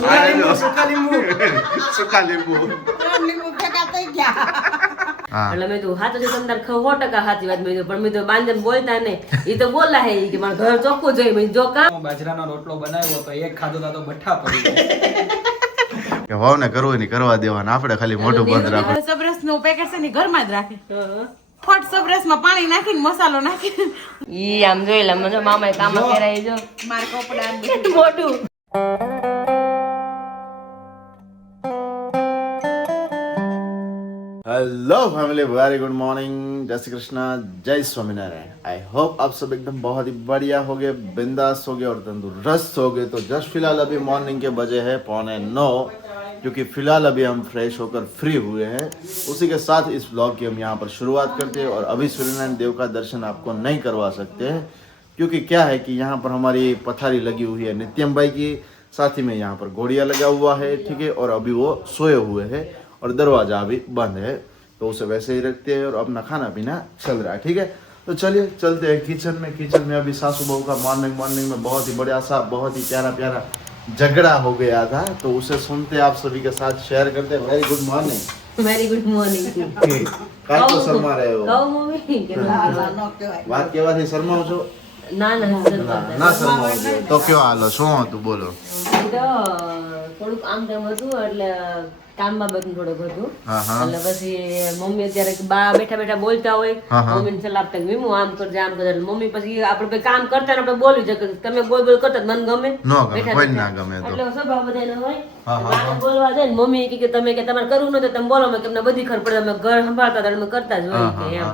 સુકા લીંબુ એટલે મેં તો હાથ તમને 100% સાચી વાત મેં પણ મેં તો બાંધન બોલતા ને એ તો બોલા હે કે મારું ઘર ચોખ્ખું જોઈએ મેં જો કામ બાજરાનો રોટલો બનાવ્યો તો એક ખાધો તો બઠ્ઠા પડી કે વાવ ને કરવું નહીં કરવા દેવાના આપણે ખાલી મોઢું બંધ રાખો. સબરસ નું પેકેટ છે ને ઘરમાં જ રાખે ફટ સબરસ માં પાણી નાખીને મસાલો નાખીને ઈ આમ જોઈ લે મને મામાએ કામ કરાવી જો માર કપડા મોટું hello family, very good morning, जय श्री कृष्ण, जय स्वामीनारायण. आई होप आप सब एकदम बहुत ही बढ़िया हो गए, बिंदास हो गए और तंदुरुस्त हो गए. तो जस्ट फिलहाल अभी मॉर्निंग के बजे है 8:45, क्योंकि फिलहाल अभी हम फ्रेश होकर फ्री हुए हैं. उसी के साथ इस ब्लॉग की हम यहाँ पर शुरुआत करते हैं. और अभी सूर्यनारायण देव का दर्शन आपको नहीं करवा सकते हैं, क्योंकि क्या है कि यहाँ पर हमारी पथारी लगी हुई है नित्यम भाई की, साथ ही में यहाँ पर घोड़िया लगा हुआ है, ठीक है. और अभी वो सोए हुए हैं और दरवाजा अभी बंद है, तो उसे वैसे ही रखते हैं और अपना खाना पीना चल रहा है, ठीक है. तो चलिए चलते हैं किचन में अभी सासू बहू का मॉर्निंग में बहुत ही बढ़िया सा, बहुत ही प्यारा झगड़ा हो गया था, तो उसे सुनते आप सभी के साथ शेयर करते हैं. Very good morning. Very good morning. काय तो शर्मा रहे हो? કહું મમ્મી કે વાત કેવાથી શરમાવ છો? ના ના શરમાવ તો કયો હાલો, શું હતું બોલો. થોડુંક આમ તેમ હતું એટલે કામમાં બધું થોડુંક હતું એટલે પછી મમ્મી અત્યારે બા બેઠા બોલતા હોય, મમ્મીને સલાહ આપતા કે મીમું આમ કરજે આમ કરજે. મમ્મી પછી આપણે કામ કરતા ને આપણે બોલી શકે તમે બોલ કરતા મને ગમે એટલે સ્વભાવ બધાનો હોય. બાને બોલવા જાય ને મમ્મી કે તમે કે તમારે કરવું નતું તમે બોલો મેં તમને બધી ખબર પડે, અમે ઘર સંભાળતા હતા અમે કરતા જ હોય કે એમ.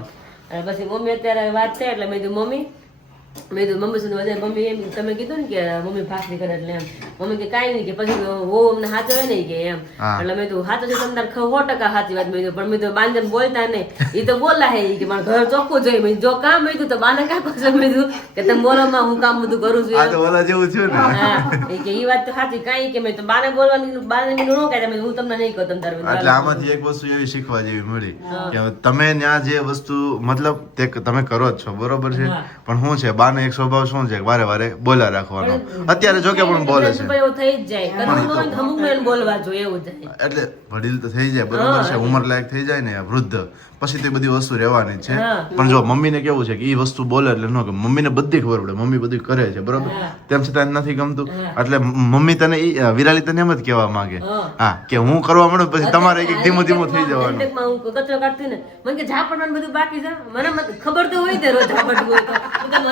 અને પછી મમ્મી અત્યારે વાત છે એટલે મેં કીધું મમ્મી સુધી વધારે મમ્મી એમ તમે કીધું ને કે મમ્મી ભાખરી કરે એટલે એમ મમ્મી કે કાંઈ નહીં કે પછી હો અમને સાચવે નહીં કે એમ. એટલે મેં તો સાચું છે તમને 100% સાચી વાત મેં પણ મેં તો બાંધન બોલતા ને એ તો બોલા હે કે મારું ઘર ચોખ્ખું જોઈએ મેં જો કામ મેં તો બાને કામ કરશો મેં કે તમે બોલો માં હું કામ બધું કરું છું. આ તો ઓલા જેવું થયું ને. હા કે એ વાત તો સાચી કાંઈ કે મેં તો બાને બોલવાની બાને ન કહે હું તમને નહીં કહું તમે એટલે આમાંથી એક વસ્તુ એવી શીખવા જેવી મળી કે તમે ત્યાં જે વસ્તુ મતલબ તે તમે કરો જ છો બરોબર છે, પણ શું છે બાને એક સ્વભાવ શું છે વારે વારે બોલા રાખવાનો. અત્યારે જો કે પણ બોલે છે થઈ જ જાય અમુક ને બોલવા જોઈએ એવું થાય એટલે વડીલ તો થઈ જાય બરોબર છે, ઉંમર લાયક થઈ જાય ને વૃદ્ધ પછી તો બધી વસ્તુ રહેવાની છે. પણ જો મમ્મીને કેવું છે કે એ વસ્તુ બોલે એટલે ન ગમે, મમ્મીને બધી ખબર પડે, મમ્મી બધું કરે છે બરોબર, તેમ છતાં નથી ગમતું. એટલે મમ્મી તને વિરાલી તને એમ જ કહેવા માંગે હા કે હું કરવા માંડું પછી તમારે એક ધીમું થઈ જવાનું. હું કચરો કાઢતી ને મને કે ઝાપડવાનું બધું બાકી છે મને ખબર તો હોય તે રોજ ઝાપડવું હોય તો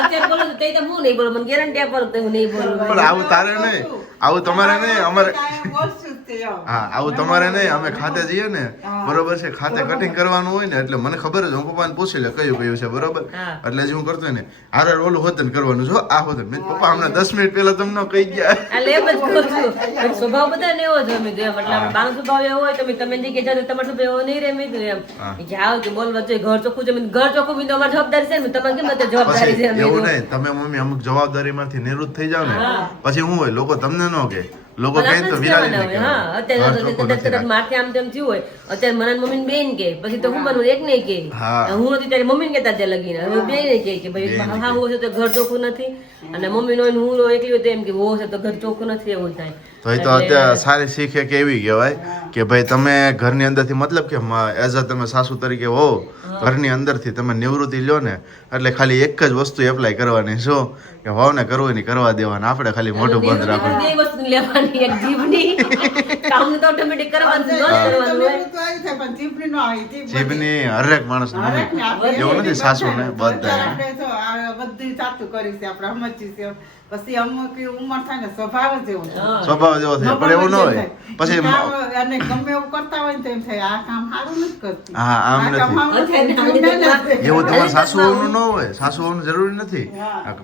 અત્યારે બોલો તો તે હું નહીં બોલું, મને ગેરંટી આપો તો હું નહીં બોલું. પણ આવું તારે નહીં, આવું તમારે નહીં, અમારે હા આવું તમારે નહીં. અમે ખાતે જઈએ ને બરોબર છે, ખાતે કટિંગ કરવાનું હોય ને એટલે મને ખબર જ, હું પપ્પાને પૂછી લે કયું છે બરોબર, એટલે જ હું કરતો ને હારે ઓલું હોતન કરવાનું છો આ હોતન. મેં પપ્પા હમણાં 10 મિનિટ પહેલા તમને કહી ગયા. સ્વભાવ બધા ને એવો જ અમે મતલબ બાનો સ્વભાવ એવો હોય તમે જે કે તમારો સ્વભાવ એવો નહીં રે મેં એમ જાઓ કે બોલવા જોઈએ ઘર ચોખ્ખું છે, ઘર ચોખ્ખું બી તો અમારી જવાબદારી છે ને તમારે કેમ નથી જવાબદારી છે એવું નહીં. તમે મમ્મી અમુક જવાબદારીમાંથી નિવૃત્ત થઈ જાવ ને પછી હું હોય લોકો તમને ન કહે, લોકો કહે તો વિરાલી અત્યારે માથે આમ તેમ થયું હોય અત્યારે મને મમ્મી બેન કે પછી તો હું બનવું એક નહીં કે હું નથી ત્યારે મમ્મી કેતા ત્યાં લગીને હવે બે નહીં કે ભાઈ હા હું છે તો ઘર ચોખ્ખું નથી અને મમ્મી નો હું એકલી હોય તો એમ કે હો છે તો ઘર ચોખ્ખું નથી એવું થાય. તો એ તો અત્યારે સારી શીખ કે એવી કહેવાય કે ભાઈ તમે ઘરની અંદરથી મતલબ કે એઝ અ તમે સાસુ તરીકે હો ઘરની અંદરથી તમે નિવૃત્તિ લ્યો ને એટલે ખાલી એક જ વસ્તુ એપ્લાય કરવાની શું કે વાવ ને કરવું નહીં કરવા દેવાના, આપણે ખાલી મોઢું બંધ રાખવાનું. એ વસ્તુ લેવાની એક જીભની કામ તો ઓટોમેટિક કરવાનું જ કરવાનું હોય. જીભની હરેક માણસ એવું નથી સાસુ ને બધા બધી સાચું કરી છે આપણે સમજી છે પછી અમુક ઉંમર થાય ને સ્વભાવ જ એવો સ્વભાવ જેવો થાય પણ એવું ન હોય પછી અને ગમે એવું કરતા હોય તો એમ થાય આ કામ સારું નથી કરતી. હા આમ નથી એવું તમારે સાસુ હોવાનું ન હોય, સાસુ હોવાનું જરૂરી નથી.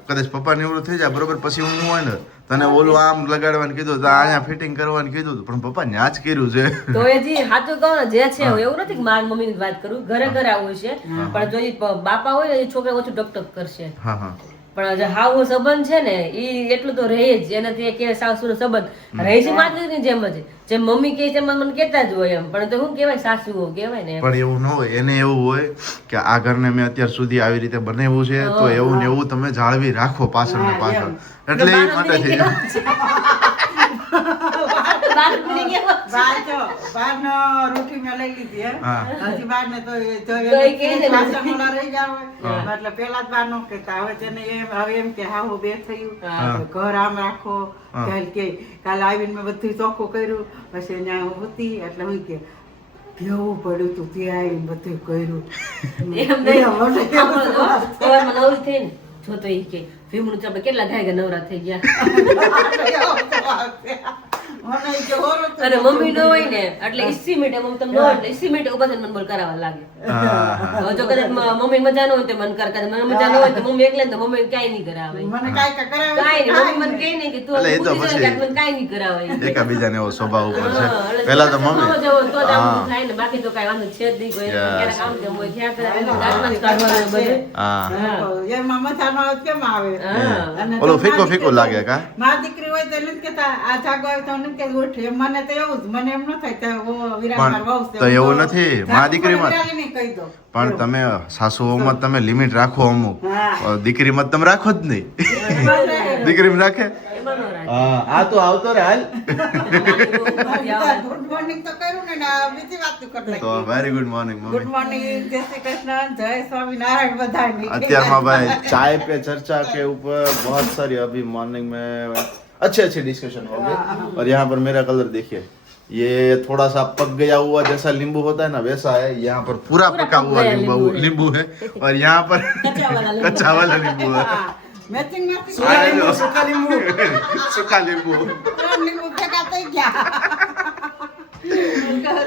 કદાચ પપ્પા નિવૃત્ત થઈ જાય બરોબર પછી હું હોય ને તને ઓલું આમ લગાડવાનું કીધું તો અહીંયા ફિટિંગ કરવાનું કીધું પણ પપ્પા ન્યા જ કર્યું છે. તો એ જે સાચું કહો ને જે છે એવું નથી કે મારી મમ્મીની વાત કરું ઘરે આવું છે પણ જો એ બાપા હોય એ છોકરા ઓછું ટકટક કરશે. હા હા પણ જે હાવ સંબંધ છે ને એ એટલું તો રહે જ એનાથી કે સાસુ નો સંબંધ રહે છે માતાજીની જેમ જ જેમ મમ્મી કે છે મને કેતા જ હોય એમ પણ તો શું કેવાય સાસુ કેવાય ને. પણ એવું ન હોય, એને એવું હોય કે આ ઘરને મેં અત્યાર સુધી આવી રીતે બનાવ્યું છે તો એવું ને એવું તમે જાળવી રાખો પાછળ ને પાછળ એટલે એ માટે થઈ બાર પડી ગયા બારનો રોટી મેં લઈ લીધી હે. હા. હજી બારને તો તો એ કહે છે ને. વાસણ મોડા રહી જાવ એટલે પેલા જ બાર નો કહેતા હવે તેને હવે એમ કે હા હું બે થયું ઘર આમ રાખો કે કાલે આવીને મેં બધું ચોખ્ખું કર્યું પછી અહીંયા હું હતી એટલે હું કે કેવું પડ્યું તું ત્યાં આવીને બધું કર્યું એમ નહીં. સવારમાં નવરી થઈ ને જો તો ઈ કે ભીમનું ચાપે કેટલા ગાય નવરા થઈ ગયા અને મમ્મી નો હોય ને એટલે 80 મિનિટે મમ્મી તમને ન હોય એટલે 80 મિનિટે ઉભા થઈને મને બોલ કરાવવા લાગે. હવે જો કદાચ મમ્મી મજા ન હોય તો મન કર, મને મજા ન હોય તો મમ્મી એકલે ને તો મમ્મી કાંઈ નહીં કરાવે. મને કાંઈ કરાવે કાંઈ નહીં. મમ્મી મને કહે નહીં કે તું એટલે એ તો પૂછી પછી લે કે મને કાંઈ નહીં કરાવે. એકાબીજાને એવો સ્વભાવ ઉપર છે. હા, એટલે પહેલા તો સ્વભાવ મમ્મી જેવો તો જ આમ થાય ને, બાકી તો કાંઈ વાંધો છે જ નહીં. કોઈ ક્યારેક આમ તેમ હોય, ક્યાંક દાંતમાં જ કાઢવાનું બધું. હા એમાં મજા નો આવે કેમ આવે અને ઓલું તો ફીકો મારી ફીકો લાગે કા મારી દીકરી હોય તો એને જ કહેતા આ જાગો આવે તો એને કે ઉઠ એમ મને તો એવું જ મને એમ ન થાય કે ઓ વિરાજમાન વહુ છે. તો એવું નથી. મારી દીકરીમાં- વિરાજીને કહી દો પણ તમે સાસુઓમાં તમે લિમિટ રાખો અમુક હા. દીકરીમાં તમે રાખો જ નહીં. દીકરીમાં રાખે એમાં ન રાખે. હા આ તો આવતો રે હાલ. ગુડ મોર્નિંગ તો કર્યું ને આ બીજી વાત કરતા તો very good morning good mummy. Morning Jai Shri Krishna જય સ્વામિનારાયણ બધાને અત્याરમાં भाई चाय पे चर्चा के ऊपर बहुत सारी अभी मॉर्निंग में अच्छे अच्छे डिस्कशन हो गए और यहाँ पर मेरा कलर देखिए ये थोड़ा सा पक गया हुआ जैसा नींबू होता है ना वैसा है. यहाँ पर पूरा पका हुआ नींबू है और यहाँ पर कच्चा वाला नींबू है. મેચિંગ મેચિંગ सूखा नींबू લીંબુ ભેગા થઈ ગયા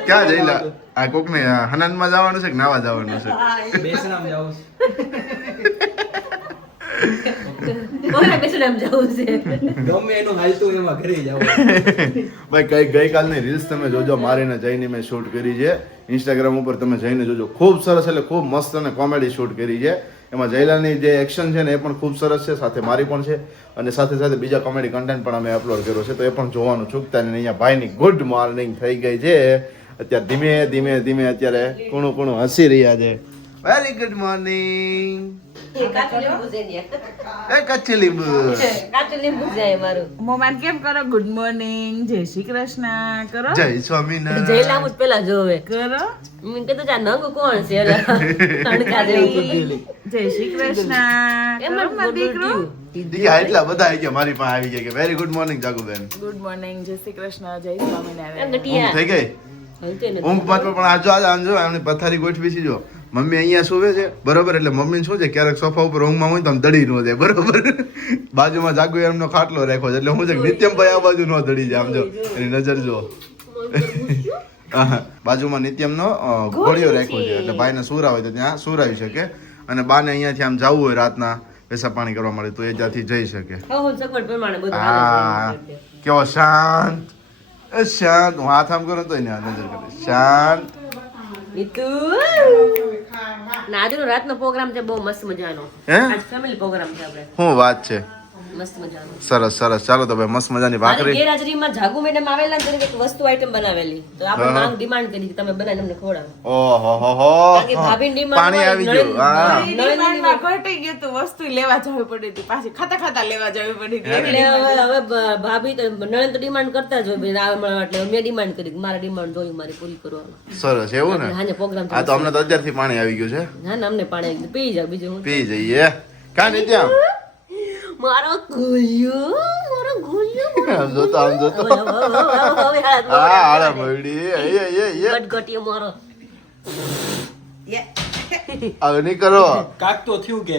ક્યાં જઈલા આ કોક ને હનન માં જવાનું છે કે નાવા જવાનું છે? બેસરામ જાઉં છું. કોને બેસને એમ જવું છે? ગમે એનું હાલતું એમાં ઘરે જાઉં. ભાઈ ગઈકાલની રીલ્સ તમે જોજો, મારીને જઈને મેં શૂટ કરી છે ઇન્સ્ટાગ્રામ ઉપર, તમે જઈને જોજો. ખૂબ સરસ એટલે ખૂબ મસ્ત અને કોમેડી શૂટ કરી છે. એમાં જયલાલની જે એક્શન છે ને એ પણ ખૂબ સરસ છે, સાથે મારી પણ છે અને સાથે સાથે બીજા કોમેડી કન્ટેન્ટ પણ અમે અપલોડ કર્યો છે, તો એ પણ જોવાનું ચૂકતા નહીં. અહીંયા ભાઈની ગુડ મોર્નિંગ થઈ ગઈ છે. અત્યારે ધીમે ધીમે ધીમે અત્યારે કુણું કુણું હસી રહ્યા છે. Very good morning. કાચું લીંબુ છે ને. એ કચ્છી લીંબુ. કાચું લીંબુ જાય મારું. મોમાન કેમ કરો ગુડ મોર્નિંગ જય શ્રી કૃષ્ણ કરો જય સ્વામિનારાયણ. જયલામ જ પેલા જોવે. કરો મેં કીધું આ નંગ કોણ છે? અણકા જેવું. જય શ્રી કૃષ્ણ એમ કરો મારો દીકરો દીકરા એટલા બધા આવી ગયા મારી પાસે આવી ગયા કે very good morning Jaguben. Good morning Jai Shri Krishna જય એમ સ્વામિનારાયણ ઊંઘ ગટિયા. થઈ ગઈ? હલતે નથી. ઊંઘ માં પણ આમ જો એમની પથારી ગોઠવી છે જો. મમ્મી અહીંયા સુવે છે બરોબર, એટલે મમ્મી શું છે ક્યારેક સોફા ઉપર ઊંઘમાં હોય તો આમ દડી નો જાય બરોબર. બાજુમાં જાગુ એમનો ખાટલો રાખ્યો છે એટલે હું છે નિત્યમભાઈ આ બાજુ નો દડી જાય. આમ જો એની નજર જો. બાજુમાં નિત્યમનો ઘોડિયો રાખ્યો છે એટલે ભાઈને સુરા હોય તો ત્યાં સુરાવી શકે, અને બાને અહીંયાથી આમ જવું હોય રાતના પેશાબ પાણી કરવા માટે તો એ ત્યાંથી જઈ શકે. હો સગવડ પ્રમાણે બધું હા હાલે છે. કેવો શાંત શાંત. હું હાથ આમ કરું તો એને નજર કરે શાંત. નીતુ. ના આજનો રાતનો પ્રોગ્રામ છે બહુ મસ્ત મજાનો. હે? આજ ફેમિલી પ્રોગ્રામ છે આપણે. શું વાત છે? મસ્ત મજાનો. સરસ સરસ. ચાલો તો ભાઈ મસ્ત મજાની મારી ભાખરી. ગેરહાજરીમાં જાગુ મેડમ આવેલા ને તેને એક વસ્તુ આઈટમ બનાવેલી તો આપણે માંગ ડિમાન્ડ કરી કે તમે બનાવીને અમને ખવડાવો. ઓહો હો હો. કારણ કે ભાભીની demand પાણી હોય, આવી ગયું. હા ડિમાન્ડમાં ઘટી ગયું તું વસ્તુ લેવા જવી પડી હતી પાછી ખાતા ખાતા લેવા જવી પડી હતી એટલે હવે ભાભી તો નણંદ તો ડિમાન્ડ કરતા જ હોય ભાઈ આવે મળવા, એટલે મેં ડિમાન્ડ કરી કે મારા ડિમાન્ડ જોઈ મારી પૂરી કરવાનું. સરસ એવું ને. હાજે પ્રોગ્રામ હા તો અમને તો અત્યારથી પાણી આવી ગયું છે. ના ના અમને પાણી એકદમ પી જાવ બીજું હું. પી જઈએ. કાં નિત્યમ? મારો ગુલ્યો આમ જોતો આમ જોતો. હવે હાથ હા હાલે મળી. એ ગટગટીયો મારો. હવે નહીં કરો. કાક તો થયું કે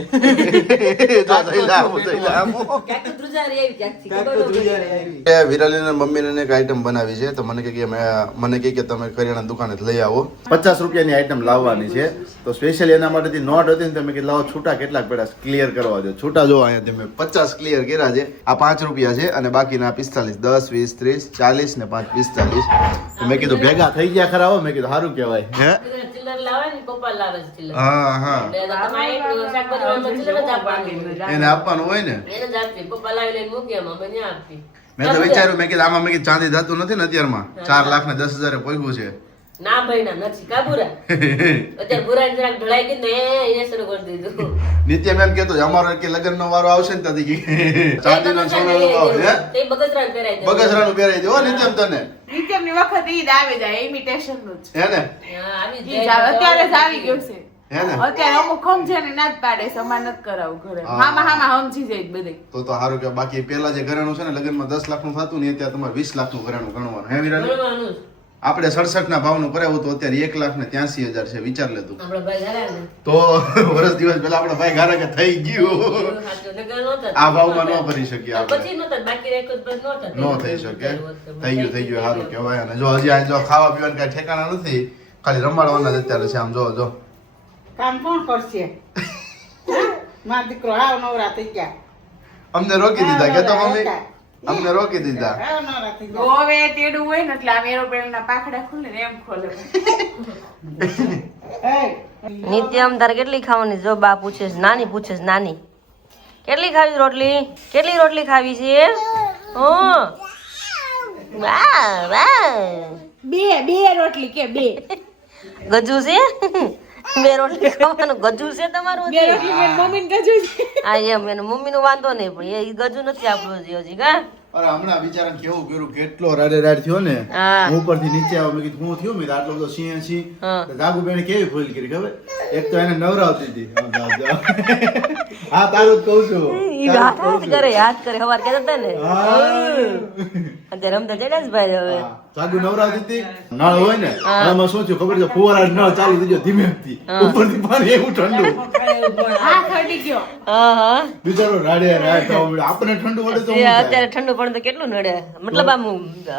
જો થઈ લા, હું થઈ લા. ક્યાંક તો ધ્રુજારી આવી ક્યાંકથી, ખબર ન પડી. એ વિરાલીના મમ્મીને એક આઈટમ બનાવી છે તો મને કહે કે મને કહે કે તમે કરિયાણા દુકાને લઈ આવો. 50 રૂપિયાની આઈટમ લાવવાની છે તો સ્પેશિયલી એના માટેથી નોટ હતી ને તમે કે લાવો છૂટા કેટલાક પડ્યા ક્લિયર કરવા દો. છૂટા જો અહીંયા તમે 50 ક્લિયર કર્યા છે. આ 5 રૂપિયા છે અને બાકીના 45 10 20 30 40 ને 5 45. તો મેં કીધું ભેગા થઈ ગયા ખરા હો. મેં કીધું સારું કહેવાય. હે ચિલ્લર લાવે ને પપ્પા લાવે છે ચિલ્લર. હા હા એટલે તમારે એક શાકભાજીવાળામાં ચિલ્લર જ આપવાનું હોય. એને આપવાનું હોય ને. એને જ આપતી. પપ્પા લાવી લઈને મૂકી આમાં, અમે ન્યા આપતી. મેં તો વિચાર્યું મેં કીધું આમાં મેં કીધું ચાંદી થતું નથી ને અત્યારમાં 4 લાખ ને 10 હજાર પોગ્યું છે. ના ભાઈ ના નથી કા બુરા અત્યારે બુરા જરાક ઢળાઈ ગઈ ને એ શરૂ કરી દીધું. નિત્ય મેમ કેતો અમારો કે લગ્ન નો વારો આવશે ને ત્યાંથી ચાંદીનો સોનો લગાવો હે તે બગસરાને પહેરાઈ દે. બગસરાનું પહેરાઈ દે હો નિત્યમ તને નિત્યમની વખત ઈદ આવે જાય ઇમિટેશન નું જ હે ને હા, આવી જ ઈ જાય. અત્યારે જ આવી ગયું છે હે ને અત્યારે અમુક સમજે ને ના જ પાડે છે અમારે નથી કરાવું ઘરે હામાં સમજી જાય બધે તો સારું કે બાકી પેલા જે ઘરેણું છે ને લગ્નમાં 10 લાખ નું થતું ને અત્યારે તમારે 20 લાખ નું ઘરેણું ગણવાનું હે વિરાજ ભણવાનું જ. આપણે 67 ના ભાવનું કરાવ્યું તો અત્યારે 1,83,000 છે વિચાર લે તું આપણા ભાઈ ઘરે ને તો વર્ષ દિવસ પહેલા આપણા ભાઈ ગારા કે થઈ ગયું સાચું નગર નહોતા. આ ભાવમાં ન કરી શકીએ આપણે પછી નહોતા બાકી રાખ્યો તો નહોતા. ન થઈ શકે થઈ ગયું સારું કહેવાય અને જો હજી આ જો ખાવા પીવાનું કઈ ઠેકાણા નથી ખાલી રમાડવાના જ અત્યારે છે આમ જો કામ કોણ કરશે મારો દીકરો આવ નવરા થઈ ગયા અમને રોકી દીધા કે તો મમ્મી અમને રોકી દીધા આવ નવરા થઈ ગયા હવે તેડું હોય ને એટલે આમ એરોપ્લેન ના પાખડા ખુલે ને એમ ખોલે નિત્યમ તારે કેટલી ખાવાની જો બા પૂછે છે નાની પૂછે છે નાની કેટલી ખાવી રોટલી કેટલી રોટલી ખાવી છે ઓ વાહ વાહ બે રોટલી કે બે ગજુ છે બે રોટલી ખાવાનું ગજુ છે તમારું બે રોટલી મેં મમ્મીને કજું છે હા એમ એનું મમ્મીનું વાંધો નહીં પણ એ ગજુ નથી આપણું હજી કા અરે હમણાં બિચારાને કેવું કર્યું કેટલો રાડે રાડ થયો ને હા. હું ઉપરથી નીચે આવ્યો મેં કીધું હું થયું મેં કીધું આટલો બધો સિંહ હા. જાગુબેને કેવી ભૂલ કરી ખબર એક તો એને નવરાવતી હતી હા તારું જ કહું છું ઈ હાથ કરે હવાર કહેતા હતા ને અત્યારે રમતા ચડ્યા જ ભાઈ હવે હા, જાગુ નવરાવતી હતી નળ હોય ને આમાં શું થયું ખબર છે ફુવારા નળ ચાલુ થઈ ગયો ધીમેથી ઉપરથી પાણી એવું ઠંડુ હા ખડી ગયો હા હા બિચારો રાડે રાડ થવા મળ્યો. આપણને ઠંડુ વડે તો એ શું થાય? અત્યારે ઠંડુ પડે તો કેટલું નડે મતલબ આમ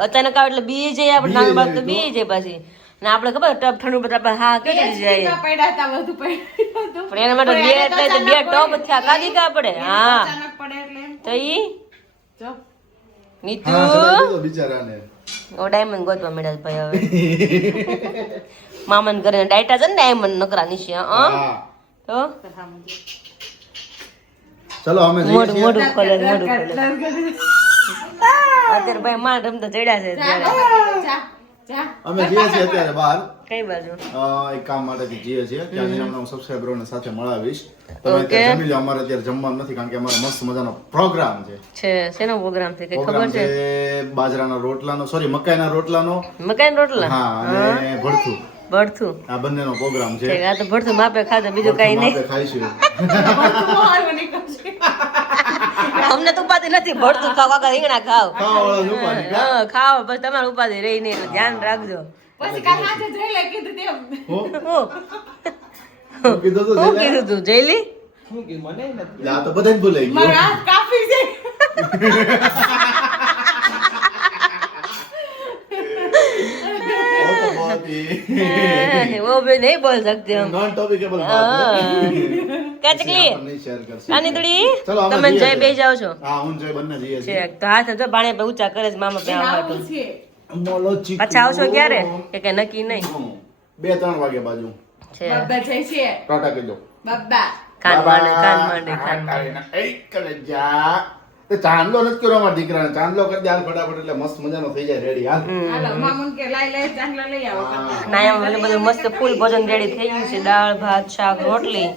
અચાનક આવે એટલે બી જાય આપણે નાનું બાળક તો બી જાય પાછી ને આપણે ખબર ટપ ઠંડુ પડે આપણે હા કેટલી જાય પડ્યા હતા વધુ પડ્યું હતું પણ એના માટે બે એટલે બે ટોપ થયા કાઢી કા પડે હા અચાનક પડે એટલે એમ તો ઈ જો નીતુ હા ચડાવી દીધો બિચારાને ઓ ડાયમંડ ગોતવા મળ્યા છે ભાઈ હવે મામન કરીને ડાયટા છે ને ડાયમંડ નકરા નીચે હા હા તો ચલો અમે જઈએ મોઢું છીએ મોઢું ખોલે મોઢું ખોલે અત્યારે ભાઈ માં રમતા ચડ્યા છે અત્યારે જા જા અમે જઈએ છીએ અત્યારે બહાર કઈ બાજુ એક કામ માટે જઈએ છીએ ત્યાં જઈને હમણાં હું સબસ્ક્રાઇબરોને સાથે મળાવીશ તમે અત્યારે જમી લો અમારે અત્યારે જમવાનું નથી કારણ કે અમારો મસ્ત મજાનો પ્રોગ્રામ છે શેનો પ્રોગ્રામ છે કઈ પ્રોગ્રામ ખબર છે છે બાજરાના રોટલાનો સોરી મકાઈના રોટલાનો મકાઈ રોટલા હા અને ભડથું ભડથું આ બંનેનો પ્રોગ્રામ છે ઠીક, આ તો ભડથું માપે ખાધું બીજું કઈ નહીં આપણે ખાઈશું અમને તો ઉપાધિ નથી ભડથું ખાવ કાકા રીંગણા ખાવ ખાવાવાળા જ ઉપાધિ. હા ખાવ બસ તમારે ઉપાધિ રહી નહીં એટલે ધ્યાન રાખજો પછી કાલ હાથે જોઈ લે કીધું તેમ હો? હું શું કીધું તું શું જયલા? કીધું તું જયલી શું કે મને નથી આ તો બધાને ભૂલાઈ મારો ગયું હાથ કાફી છે वो तो बहुत ही वो भी नहीं बोल सकते हम नॉन टॉपिकेबल बात है क्या चकली अपन नहीं शेयर कर सकते કાની થોડી ચલો અમે તમે જઈએ જય છીએ. બે જાવ છો હા હું જય બંને જઈએ છીએ છે તો હાથ જો પાણી પે ઊંચા કરે છે મામા પે આવવા આવું હાટુ. છે મોલો ચીકુ. પાછા આવશો ક્યારે કે કઈ નક્કી નહીં 2-3 વાગે બાજુ છે બાબા જાય છે ટાટા કહેજો બાબા કાન માંડે કાન માંડે એ કરે જા તે ચાંદલો નથી કર્યો અમારા દીકરાને ચાંદલો કરી દે હાલ ફટાફટ એટલે મસ્ત મજાનો થઈ જાય રેડી હાલ હાલો મામુન કે લાઈ લે ચાંદલો લઈ આવો ના એમ એટલે બધું મસ્ત ફૂલ ભોજન રેડી થઈ ગયું છે દાળ ભાત શાક રોટલી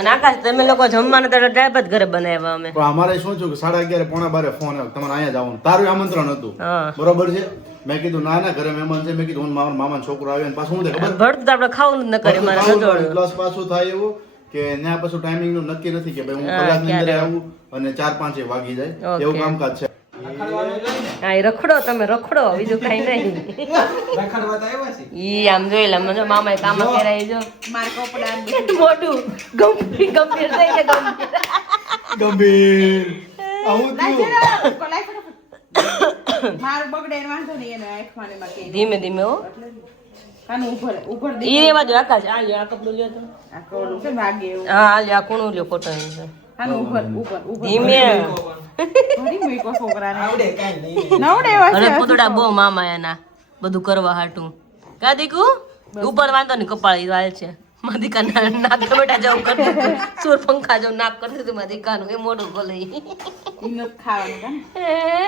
અને આકાશ તમે લોકો જમવાનું તો ડ્રાઈવ જ ઘરે બનાવ્યા અમે પણ અમારે શું થયું કે 11:30 પોણા 12 ફોન આવ્યો તમારે અહીંયા જવાનું તારું આમંત્રણ હતું હા બરોબર છે મેં કીધું ના ના ઘરે મહેમાન છે મેં કીધું હું મારા મામાનો છોકરો આવ્યો ને પાછું હું ખબર ભરતું તો આપણે ખાવું જ ન કરે મારા સજોડ પ્લસ પાછું થાય એવું કે ત્યાં પાછું ટાઈમિંગ નું નક્કી નથી કે ભાઈ હું કલાકની અંદર આવું અને 4-5 વાગી જાય એવું કામકાજ છે રખડવાનું લઈ ને હા એ રખડો તમે રખડો બીજું કઈ નહીં રખડવા તો આવ્યા છે ઈ આમ જોઈ લે મને મામા કામ કરાવી જો માર કપડા મોટું ગંભીર થઈ ગયા ગંભીર આવું થયું માર બગડે ને વાંધો નહીં એને આંખમાં ને માં કે ધીમે ધીમે હો કાનું ઉપર ઉપર દે ઈ રેવા જો આકાશ આ લ્યો આ કપડું લ્યો તો આ કોલું છે વાગે એવું હા આ લ્યો આ કોણું લ્યો કોટન છે કાનું ઉપર ઉપર ઉપર ધીમે ભરી મૂકો છોકરાને આવડે કાંઈ નહીં નવડે એવા અને છે પોતડા બહુ મામા એના બધું કરવા હાટું કા દીકુ ઉપર વાંધો નહીં કપાળી વાલ છે માદિકા નાક તો બેટા જવું કરતું હતું. સુર પંખા જેવું નાક કરતું હતું માદિકાનું એ મોઢું ખોલે ઈ નથી ખાવાનું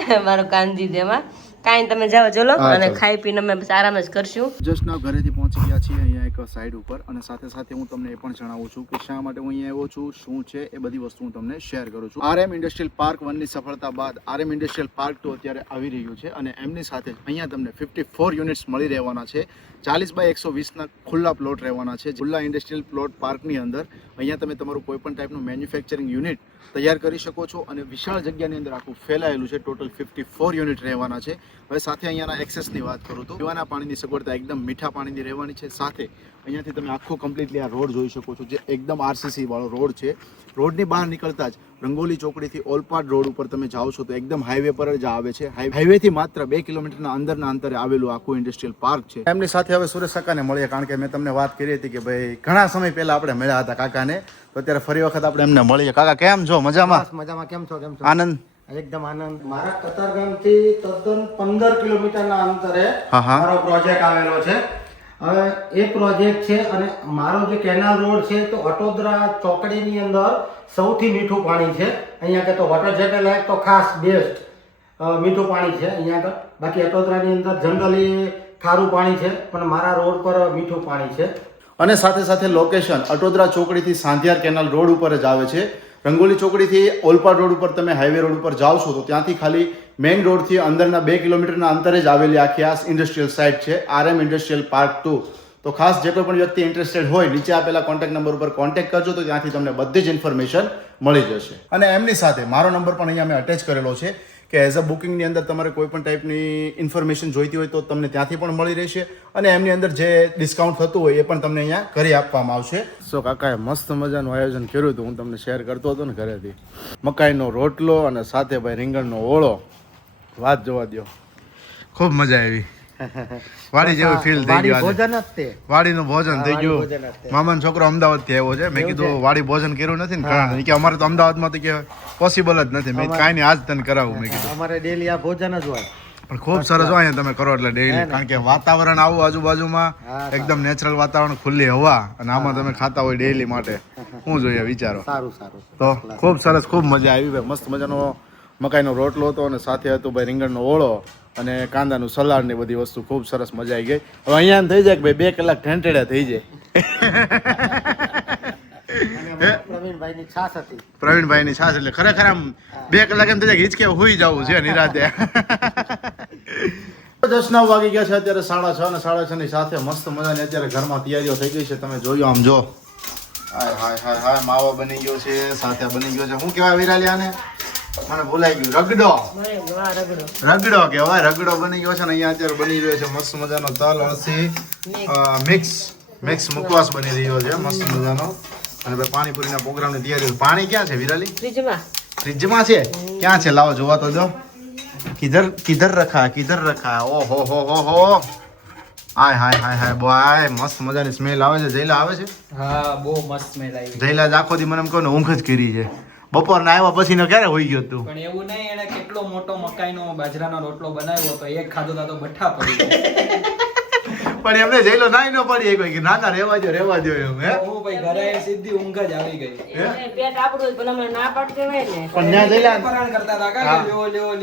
કાન મારો કાનજી જેમાં કાંઈ તમે જાઓ ચલો હા, અને ચાલો. ખાઈ પીને અમે બસ આરામ જ કરશું. જસ્ટ નાવ ઘરેથી પહોંચી ગયા છીએ અહીંયા એક સાઈડ ઉપર અને સાથે સાથે હું તમને એ પણ જણાવું છું કે શા માટે હું અહીંયા આવ્યો છું, શું છે એ બધી વસ્તુ હું તમને શેર કરું છું. RM ઇન્ડસ્ટ્રીયલ પાર્ક 1 ની સફળતા બાદ RM ઇન્ડસ્ટ્રીયલ પાર્ક 2 અત્યારે આવી રહ્યું છે અને એમની સાથે જ અહીંયા તમને 54 યુનિટ્સ મળી રહેવાના છે. 40 બાય 120 ના ખુલ્લા પ્લોટ રહેવાના છે. ખુલ્લા ઇન્ડસ્ટ્રીયલ પ્લોટ પાર્કની અંદર અહીંયા તમે તમારું કોઈ પણ ટાઈપનું મેન્યુફેક્ચરિંગ યુનિટ તૈયાર કરી શકો છો અને વિશાળ જગ્યાની અંદર આખું ફેલાયેલું છે. ટોટલ 54 યુનિટ રહેવાના છે. હવે સાથે અહીંયાના એક્સેસની વાત કરું તો પીવાના પાણીની સગવડતા એકદમ મીઠા પાણીની રહેવાની છે. સાથે અહીંયાથી તમે આખો કમ્પ્લીટલી આ રોડ જોઈ શકો છો જે એકદમ RCC વાળો રોડ છે. રોડની બહાર નીકળતા જ રંગોલી ચોકડીથી ઓલપાડ રોડ ઉપર તમે જાઓ છો તો એકદમ હાઈવે પર જ આવે છે. હાઈવેથી માત્ર 2 કિલોમીટરના અંદરના અંતરે આવેલું આખું ઇન્ડસ્ટ્રીયલ પાર્ક છે. એમની સાથે હવે સુરેશ કાકાને મળીએ કારણ કે મેં તમને વાત કરી હતી કે ભાઈ ઘણા સમય પહેલા આપણે મળ્યા હતા કાકાને, તો અત્યારે ફરી વખત આપણે એમને મળીએ. કાકા કેમ છો? મજામાં? મજામાં. કેમ છો? આનંદ? એકદમ આનંદ. મારા કતારગામથી તદ્દન 15 કિલોમીટરના અંતરે હા, હા. મારો પ્રોજેક્ટ આવેલો છે. હવે એ પ્રોજેક્ટ છે અને મારો જે કેનાલ રોડ છે તો અટોદરા ચોકડીની અંદર સૌથી મીઠું પાણી છે. અહીંયા આગળ તો વોટર જેટ લાયક તો ખાસ બેસ્ટ મીઠું પાણી છે અહીંયા આગળ. બાકી અટોદરાની અંદર જનરલી ખારું પાણી છે પણ મારા રોડ પર મીઠું પાણી છે. અને સાથે સાથે લોકેશન અટોદરા ચોકડીથી સાંધિયાર કેનાલ રોડ ઉપર જ આવે છે. રંગોલી ચોકડીથી ઓલપાડ રોડ ઉપર તમે હાઈવે રોડ ઉપર જાઓ છો તો ત્યાંથી ખાલી મેઇન રોડથી અંદરના 2 કિલોમીટરના અંતરે જ આવેલી આખી આ ઇન્ડસ્ટ્રીયલ સાઇટ છે RM ઇન્ડસ્ટ્રીયલ પાર્ક 2. તો ખાસ જે કોઈ પણ વ્યક્તિ ઇન્ટરેસ્ટેડ હોય નીચે આપેલા કોન્ટેક્ટ નંબર ઉપર કોન્ટેક્ટ કરજો તો ત્યાંથી તમને બધી જ ઇન્ફોર્મેશન મળી જશે. અને એમની સાથે મારો નંબર પણ અહીંયા મેં અટેચ કરેલો છે કે એઝ અ બુકિંગની અંદર તમારે કોઈ પણ ટાઈપની ઇન્ફોર્મેશન જોઈતી હોય તો તમને ત્યાંથી પણ મળી રહેશે અને એમની અંદર જે ડિસ્કાઉન્ટ થતું હોય એ પણ તમને અહીંયા કરી આપવામાં આવશે. સો કાકાએ મસ્ત મજાનું આયોજન કર્યું હતું, હું તમને શેર કરતો હતો ને ઘરેથી. મકાઈનો રોટલો અને સાથે ભાઈ રીંગણનો ઓળો, વાત જોવા દો, ખૂબ મજા આવી. વાડી જેવું ફીલ થઈ ગયું. ભોજન જ તે વાડીનું ભોજન થઈ ગયું. મામાનો છોકરો અમદાવાદથી આવ્યો છે. મેં કીધું વાડી ભોજન કર્યું નથી ને કારણ કે અમારે તો અમદાવાદમાં તો કે પોસિબલ જ નથી. મેં કાંઈ નહીં આજ તને કરાવું મેં કીધું. અમારે ડેલી આ ભોજન જ હોય. પણ ખૂબ સરસ હોય તમે કરો એટલે ડેઈલી, કારણ કે વાતાવરણ આવું આજુબાજુમાં એકદમ નેચરલ વાતાવરણ, ખુલ્લી હવા અને આમાં તમે ખાતા હોય ડેઈલી માટે શું જોઈએ વિચારો. સારું સારું. તો ખૂબ સરસ, ખૂબ મજા આવી ભાઈ. મસ્ત મજાનો મકાઈનો રોટલો હતો અને સાથે હતું ભાઈ રીંગણનો ઓળો અને કાંદાનું સલાડ ને બધી વસ્તુ ખૂબ સરસ મજા આવી ગઈ. હવે અહીંયા થઈ જાય કે ભાઈ 2 કલાક ઠેંટેડા થઈ જાય. પ્રવીણભાઈની છાશ હતી. પ્રવીણભાઈની છાશ એટલે ખરેખર આમ 2 કલાક એમ થઈ જાય કે હિચકે હુઈ જવું છે નિરાતે. 10:09 વાગી ગયા છે અત્યારે, 6:30 અને 6:30 ની સાથે મસ્ત મજાની અત્યારે ઘરમાં તૈયારીઓ થઈ ગઈ છે. તમે જોયો આમ જો, હાય હાય હાય હાય, માવો બની ગયો છે, સાથે બની ગયો છે શું કહેવાય વિરાલી આને? મને ભૂલાઈ ગયું, રગડો. રગડો કહેવાય, રગડો બની ગયો છે ને અહીંયા અત્યારે બની રહ્યો છે મસ્ત મજાનો તલ અળસી મિક્સ મુખવાસ બની રહ્યો છે મસ્ત મજાનો. અને ભાઈ પાણીપુરીના પ્રોગ્રામની તૈયારી. પાણી ક્યાં છે વિરાલી? ફ્રીજમાં છે. ક્યાં છે? લાવો જોવા તો દો. કિધર રખા? ઓહો હો હો હો, હાય હાય હાય હાય બોય, મસ્ત મજાની સ્મેલ આવે છે. જયલા આવે છે? હા, બહુ મસ્ત સ્મેલ આવી. જયલા જ આખો દી મને એમ કહો ને ઊંઘ જ કરી છે. બપોરના આવ્યા પછી નો ક્યારે હોઈ ગયો તું? પણ એવું નહીં, એને કેટલો મોટો મકાઈનો બાજરાનો રોટલો બનાવ્યો તો એક ખાધો તો બઠ્ઠા પડી ગયા. પણ એમને જયલો નાઈ ન પડી એક કે ના ના રેવા દો એમ. હે ઓ ભાઈ ઘરે આવીને સીધી ઊંઘ જ આવી ગઈ. પેટ આપણું પણ અમે ના પાડતે હોય ને પણ ત્યાં જયલા પરાણ કરતા હતા કાકા,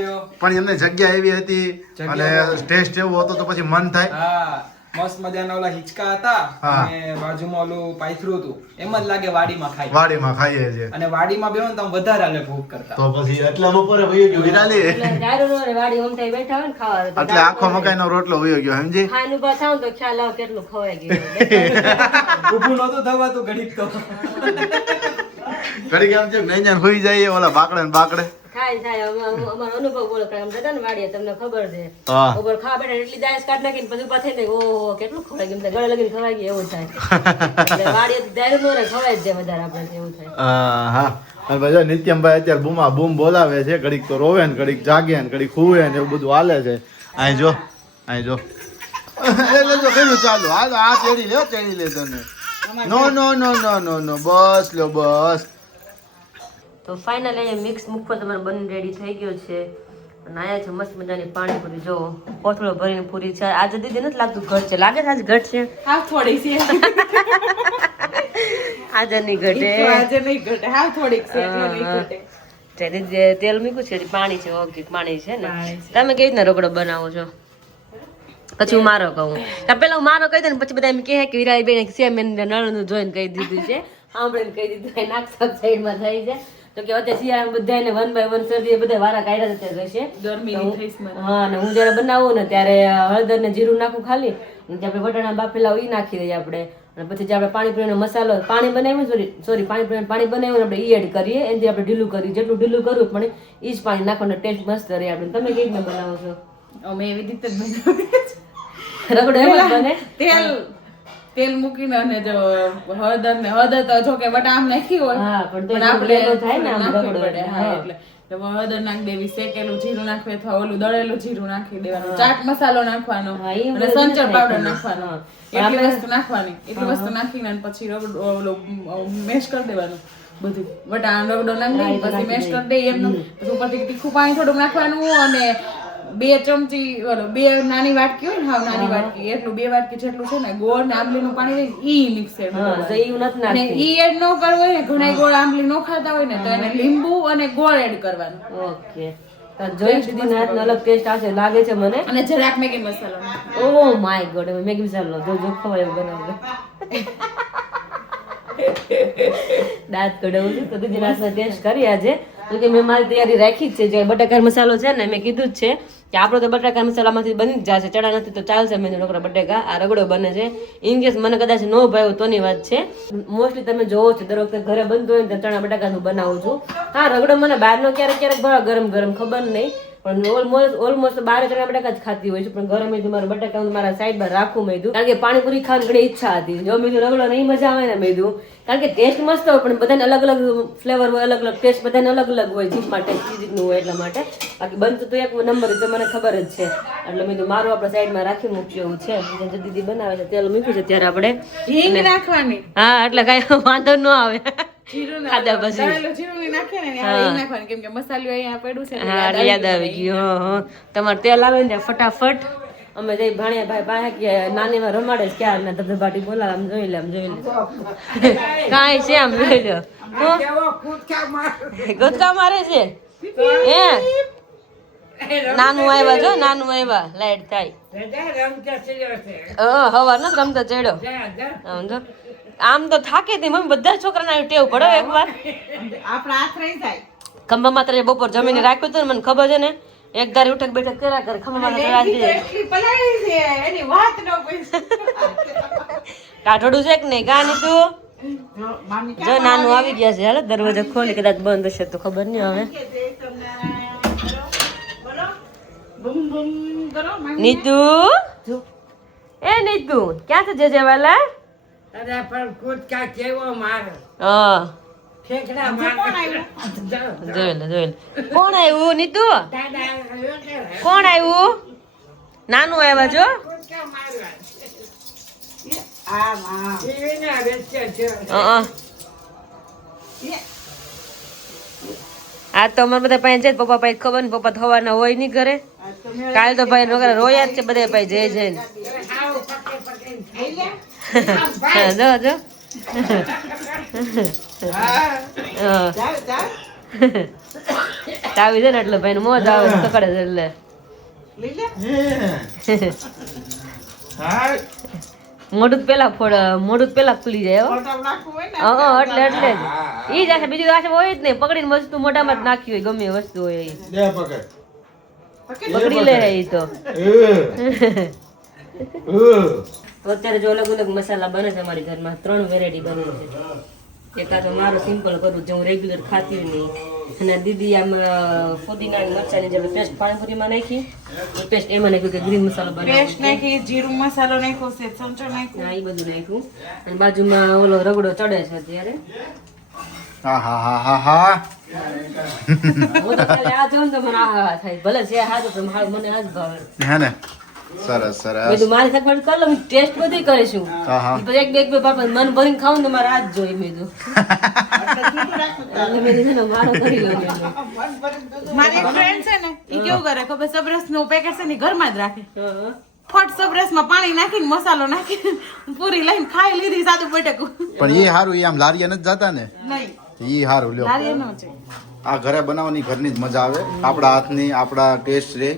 લ્યો. પણ એમને જગ્યા એવી હતી અને ટેસ્ટ એવો હતો તો પછી મન થાય. હા, મસ્ત મજાના ઓલા હિંચકા હતા અને બાજુમાં ઓલું પાયથરું હતું. એમ જ લાગે વાડીમાં ખાઈએ છે અને વાડીમાં બેહો ને તો વધારે હાલે ભૂખ કરતા. તો પછી એટલા બપોરે વયો ગયો વિરાલી, એટલે ડાયરો નો વાડી ઓમતાઈ બેઠા હોય ને ખાવા એટલે આખો મકાઈનો રોટલો વયો ગયો સમજી. ખાવાનું બા થાવ તો ખ્યાલ આવે કેટલું ખવાઈ ગયું. ઊભું નહોતું થવાતું ઘડીક તો. ઘડી કેમ છે નૈયાન હોઈ જાય ઓલા બાકડે ને બાકડે થાય અમારો અનુભવ બોલો કે આમ જતા ને વાડીએ તમને ખબર છે. હા. ઉપર ખાવા બેઠા એટલી દાયસ કાઢ નાખીને પછી ઉભા થઈને ઓહો કેટલું ખવાઈ ગયું, ગળે લગીને ખવાઈ ગયું એવું થાય. એટલે વાડીએ દાયરો નો રે ખવાય જ જાય વધારે આપણે એવું થાય. હા. અને ભાઈ નિત્યમભાઈ અત્યારે બૂમા બૂમ બોલાવે છે, ઘડીક તો રોવે ને ઘડીક જાગે ને ઘડીક ખૂવે ને એવું બધું હાલે છે. અહીં જો એટલે જો કેવું ચાલુ હાલ આ ચેડી લે તને. નો બસ લ્યો બસ. તો ફાઇનલ અહીંયા મિક્સ મુખો તમારે બની રેડી થઈ ગયો છે અને આયા છે મસ્ત મજાની પાણીપુરી. જો કોથળો ભરીને પૂરી છે. આજે દીદી નથી લાગતું ઘટ છે, લાગે છે આજે ઘટ છે. હા થોડી છે. આજે નહીં ઘટે. આજે નહીં ઘટે. હા થોડીક છે એટલે નહીં ઘટે. દીદી તેલ મૂક્યું છે પાણી છે ઓકે પાણી છે ને તમે કેવી રીતના રગડો બનાવો છો પછી હું મારો કહું પેલા હું મારો કહી દઉં ને પછી બધા એમ કહે કે વિરાઈ બેન સેમ નળનું જોઈને કહી દીધું છે સાંભળીને કહી દીધું નાક સાઈડમાં થઈ જાય તો કે અત્યારે શિયાળા બધાને 1 by 1 શરદી બધા વારા કાઢ્યા અત્યારે રહેશે હા ને હું જયારે બનાવું ને ત્યારે હળદર ને જીરું નાખું ખાલી અને આપણે વટાણા બાફેલા ઈ નાખી દઈએ આપણે અને પછી જે આપણે પાણીપુરીનો મસાલો પાણી બનાવ્યું સોરી પાણી બનાવ્યું આપણે ઈ એડ કરીએ એનાથી આપણે ઢીલું કરીએ જેટલું ઢીલું કરવું પણ ઈ જ પાણી નાખવાનો ટેસ્ટ મસ્ત રહે આપણે તમે કેવી રીતે બનાવો છો અમે એવી રીતે જ બનાવીએ રગડો એમ જ બને તેલ મૂકીને અને જો હળદર તો જો કે બટામ નાખી હોય પણ આપણે થાય ને નાખવી પડે હા એટલે હળદર નાખી દેવી શેકેલું જીરું નાખવી અથવા ઓલું દળેલું જીરું નાખી દેવાનું ચાટ મસાલો નાખવાનો અને સંચળ પાવડર નાખવાનો એટલી વસ્તુ નાખવાની એટલી વસ્તુ નાખીને પછી રગડો મેશ કરી દેવાનું બધું વટાણા રગડો નાખી પછી મેશ કરી દઈએ એમનું પછી ઉપરથી તીખું પાણી થોડુંક નાખવાનું અને 2 ચમચી બે નાની વાટકી હોય ને હાવ નાની વાટકી એટલું 2 વાટકી જેટલું છે ને ગોળ ને આંબલીનું પાણી હોય ઈ મિક્સ ઈ એડ ન કરવું હોય ને ઘણા ગોળ આંબલી નો ખાતા હોય ને તો એને લીંબુ અને ગોળ એડ કરવાનું ઓકે તો જોઈ દીદી નાનો અલગ ટેસ્ટ આવશે લાગે છે મને અને જરાક મેગી મસાલો ઓ માય ગોડ મેગી મસાલો જો ખવાય બનાવો દાંત કઢાવું છું તો દીદી નાનો ટેસ્ટ કરી આજે તો કે મેં મારી તૈયારી રાખી જ છે જે બટાકા મસાલો છે ને મેં કીધું જ છે કે આપણો તો બટાકા મસાલામાંથી બની જ જશે ચણા નથી તો ચાલશે મેં નોકરા બટાકા આ રગડો બને છે ઇન કેસ મને કદાચ ન ભાવ્યો તોની વાત છે મોસ્ટલી તમે જોવો છો દર વખતે ઘરે બનતું હોય ને ચણા બટાકાનું બનાવું છું હા રગડો મને બહારનો ક્યારેક ભાવે ગરમ ગરમ ખબર નહીં પણ ઓલમોસ્ટ 12 ચણા બટાકા જ ખાતી હોય છે પણ ઘરે મેં મારા બટાકા મારા સાઈડમાં રાખું મેં કારણ કે પાણીપુરી ખાવાની ઘણી ઈચ્છા હતી જો મેં રગડો નહીં મજા આવે ને મેં કારણ કે ટેસ્ટ મસ્ત હોય પણ બધાને અલગ અલગ ફ્લેવર હોય અલગ અલગ ટેસ્ટ બધાને અલગ અલગ હોય જીભમાં ટેસ્ટ રીતનું હોય એટલા માટે બાકી બનતું તો એક નંબર તો મને ખબર જ છે એટલે મેં મારું આપણે સાઈડમાં રાખી મૂક્યું છે દીદી બનાવે છે તેલ મૂક્યું છે ત્યારે આપણે હિંગ નાખવાની હા એટલે કઈ વાંધો ન આવે ખાધા પછી કેમ કે મસાલો અહીંયા પડ્યું છે હા યાદ આવી ગયું તમારે તેલ આવે ને ફટાફટ અમે જઈ ભાણિયા ભાઈ પાસે કે નાનીમાં રમાડે છે ક્યાં ના ધબધબાટી બોલાવે આમ જોઈ લે કાંઈ છે આમ જોઈ લો ગોતકા મારે છે હે નાનું આવ્યા જો નાનું આવ્યા લાઈટ થાય હવા ન રમતા ચડ્યો આમ જો આમ તો થાકે તે મમ્મી બધા છોકરાને ટેવ પડો એકવાર આપણા હાથ રહી જાય ખંભામાં તારે બપોર જમીને રાખ્યું હતું ને મને ખબર છે ને એક ધારે ઉઠક બેઠક કર્યા કરે ખંભામાં કાઠોડું છે કે નહીં કાની તું જો નાનું આવી ગયા છે હાલો દરવાજો ખોલી કદાચ બંધ હશે તો ખબર નહીં હવે નીતુ એ નીતુ ક્યાં છે જે વાલા હા જોઈ લે કોણ આવ્યું નીતુ કોણ આવ્યું નાનું આવ્યા જો આ તો અમારે બધા પાસે જાય પપ્પા પાસે ખબર ને પપ્પા થવાના હોય નહીં ઘરે કાલે તો ભાઈ નોકરા રોયા જ છે બધા પાસે જઈ જઈને જો જો ચાવી છે ને એટલે ભાઈ મોજ આવે પકડે છે એટલે મોઢું પેલા ખુલી જાય એટલે જ ઈ જ આશે બીજું આશે હોય જ નહીં પકડીને વસ્તુ મોઢામાં જ નાખી હોય ગમે વસ્તુ હોય એ પકડી લે એ તો અત્યારે જો અલગ અલગ મસાલા બને છે અમારી ઘરમાં 3 વેરાયટી બને છે એક આ તો મારો સિમ્પલ કરું જે હું રેગ્યુલર ખાતી નહીં અને દીદી આમ ફુદીના મરચાની જે પેસ્ટ પાણીપુરીમાં નાખી પેસ્ટ એમાં નાખ્યું કે ગ્રીન મસાલો બનાવ્યો પેસ્ટ નાખી જીરું મસાલો નાખ્યો છે સંચળ નાખ્યો હા એ બધું નાખ્યું અને બાજુમાં ઓલો રગડો ચડે છે અત્યારે હું તો ખાલી આ જોઉં તો મને આ થાય ભલે છે હાથ તો મને આ જ ભાવે હે ને સરસ સરસ મેં મારી સગવડ કરી લો ટેસ્ટ બધી કરીશું પછી એક બે પાપા મન ભરીને ખાવું ને મારે આજ જોઈ મેં મારો કરી લો મારી એક ફ્રેન્ડ છે ને ઈ કેવું કરે ખબર સબરસ નું પેકેટ છે ને ઘરમાં જ રાખે ફટ સબરસ માં પાણી નાખીને મસાલો નાખીને પૂરી લઈને ખાઈ લીધી સાદું બટેકું પણ એ હારું એ આમ લારીયા નથી જતા ને નહીં ઈ હારું લ્યો લારીયા નો છે આ ઘરે બનાવવાની ઘરની જ મજા આવે, આપણા હાથની આપણા ટેસ્ટ રે.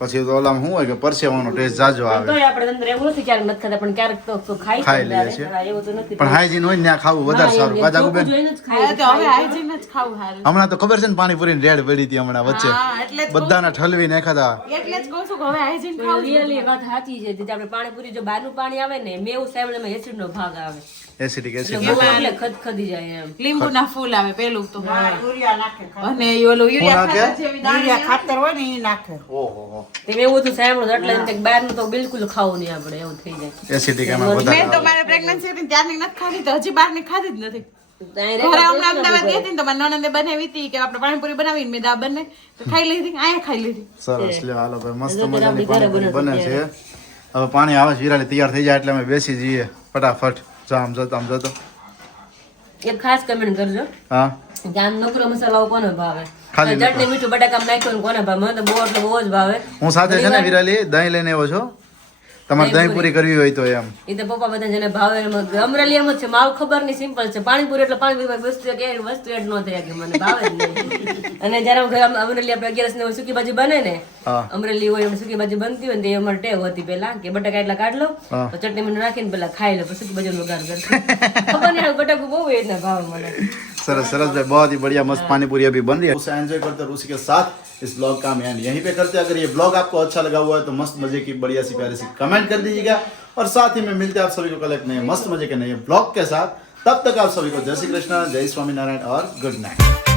પછી તો ઓલામાં શું હોય કે પરસેવાનો ટેસ્ટ જાજો આવે. તોય આપણે અંદર એવું નથી ક્યારેક નથી ખાતા, પણ ક્યારેક તો ખાઈ લઈએ છીએ. હા, એવું તો નથી. પણ હાઈજીન હોય ને ત્યાં ખાવું વધારે સારું. કાજા જોવું બેન જોઈને જ ખાઈએ. તો હવે હાઇજીન જ ખાવું સારું. હમણાં તો ખબર છે ને પાણીપુરીની રેડ પડી હતી હમણાં વચ્ચે, હા, એટલે જ બધાને ઠલવી નાખ્યા હતા. એટલે જ કહું છું કે હવે હાઇજીન ખાવું રિયલી વાત સાચી છે. જે આપણે પાણીપુરી જો બહારનું પાણી આવે ને મેં એવું સાંભળ્યું એમાં એસિડ નો ભાગ આવે, એસિડિક એસિડ એટલે ખદખદી જાય એમ. લીંબુના ફૂલ આવે પેલું તો, યુરિયા નાખે અને ઈ ઓલું યુરિયા નાખે? ખાતર જેવી દાણી યુરિયા ખાતર હોય ને એ નાખે. ઓહો તે મેં એવું તો સાંભળ્યું એટલે એમ કે બહારનું તો બિલકુલ ખાવું નહીં આપણે, એવું થઈ જાય. એસિડિક એમાં મેં વધારે તો મારે પ્રેગ્નન્સી હતી ને ત્યારની નથી ખાધી, તો હજી બહારની ખાધી જ નથી. ત્યાં ઘરે રહેતા હમણાં અમદાવાદ ગઈ હતી ને તો મારી નણંદે બનાવી હતી કે આપણે પાણીપુરી બનાવીને મેં દા બને તો ખાઈ લીધી, અહીંયા ખાઈ લીધી. સરસ. લ્યો હાલો ભાઈ, મસ્ત મજાની પાણીપુરી બને છે. હવે પાણી આવે છે, વિરાલી તૈયાર થઈ જાય એટલે અમે બેસી જઈએ ફટાફટ. જો આમ જતો એક ખાસ કમેન્ટ કરજો હા કે આમ નકરો મસાલાઓ કોને ભાવે, ખાલી ચટણી મીઠું બટાકા નાખ્યો ને કોને ભાવે? મને તો બહુ એટલે બહુ જ ભાવે. હું સાથે છે ને વિરાલી દહીં લઈને આવ્યો છો, તમારે દહીં પૂરી કરવી હોય તો એમ. એ તો પપ્પા બધા જેને ભાવે એમ અમરેલી એમ જ છે, માવ ખબર નહીં, સિમ્પલ છે. પાણીપુરી એટલે પાણીપુરી વસ્તુ કે વસ્તુ એડ ન થાય કે મને ભાવે જ નહીં. અને જ્યારે ઘરે અમરેલી આપણે 11 ને સૂકી ભાજી બને ને, હા અમરેલી હોય એમ સૂકી ભાજી બનતી હોય ને તે અમારે ટેવ હતી પેલા કે બટાકા એટલા કાઢ લો, હા. તો ચટણી મીઠું નાખીને પેલા ખાઈ લો, પછી સૂકી ભાજીનો વઘાર કરતી. ખબર નહીં બટાકું બહુ એટલા ભાવે મને. सरस सरस भाई, बहुत ही बढ़िया मस्त पानी पूरी अभी बन रही है. उसे एंजॉय करते हैं, उसी के साथ इस ब्लॉग का हम एंड यहीं पे करते हैं. अगर ये ब्लॉग आपको अच्छा लगा हुआ है तो मस्त मजे की बढ़िया सी प्यारी सी कमेंट कर दीजिएगा, और साथ ही में मिलते हैं आप सभी को कल एक नए मस्त मजे के नए ब्लॉग के साथ. तब तक आप सभी को जय श्री कृष्ण, जय स्वामीनारायण और गुड नाइट.